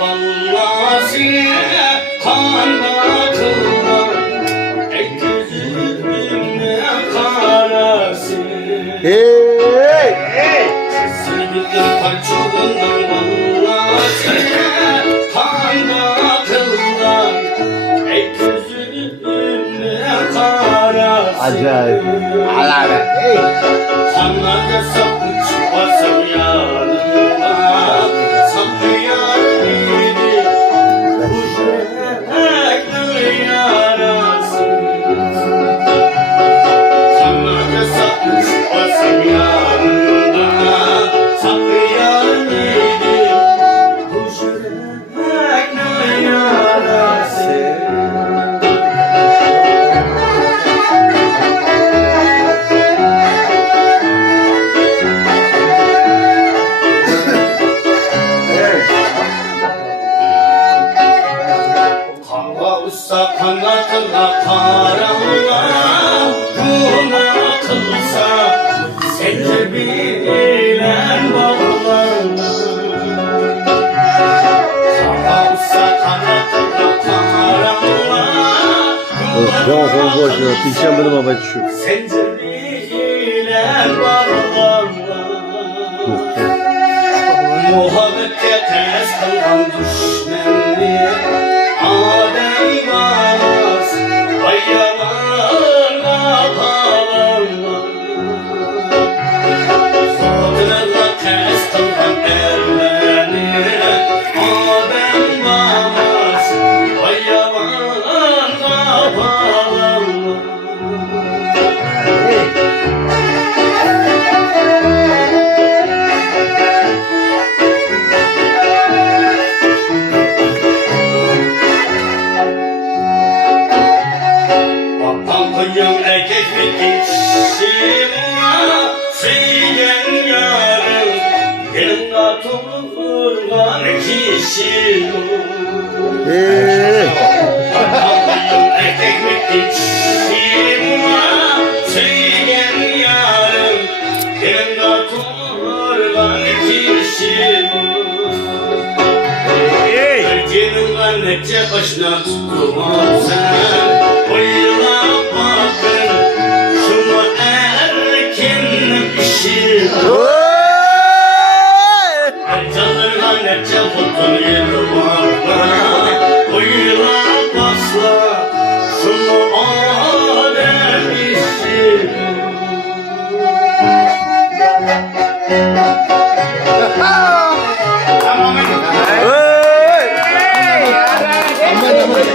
vallahi kanla kıldan ey gözümün karası. Hey! Sevgilim parçalından vallahi kanla kıldan ey gözümün karası. Acayip. Alamet. Hey! Kanlarda sapıç basam yanıma saklayan biri bu yürekler yarası. Kanlarda sapıç basam yanıma saklayan biri bu yürekler yarası. Kavga usta kanatına karanla Kuna kılsa seni bilen bağlarla. Kavga usta kanatına karanla Vamos, vamos, pijama benim havaya düşüyor. seni bilen bağlarla. Muhabbete ters kılan düşmenliğe Adem varmaz Bayyalarla bağlarla. Fadırla ters kılan ermeniye Adem varmaz Bayyalarla bağlarla. Kıyım erkek mi geçsin Seyyen yarın Gelin katılırlar kişi. Hey! Kıyım erkek mi geçsin Seyyen yarın Gelin katılırlar kişi. Erkeğinin annece başına tutulmaz sen Oyuna bakın şunu erken pişir. Canların annece tutun yeri bakla Oyuna basla şunu adem pişir. Aman aman. Aman aman.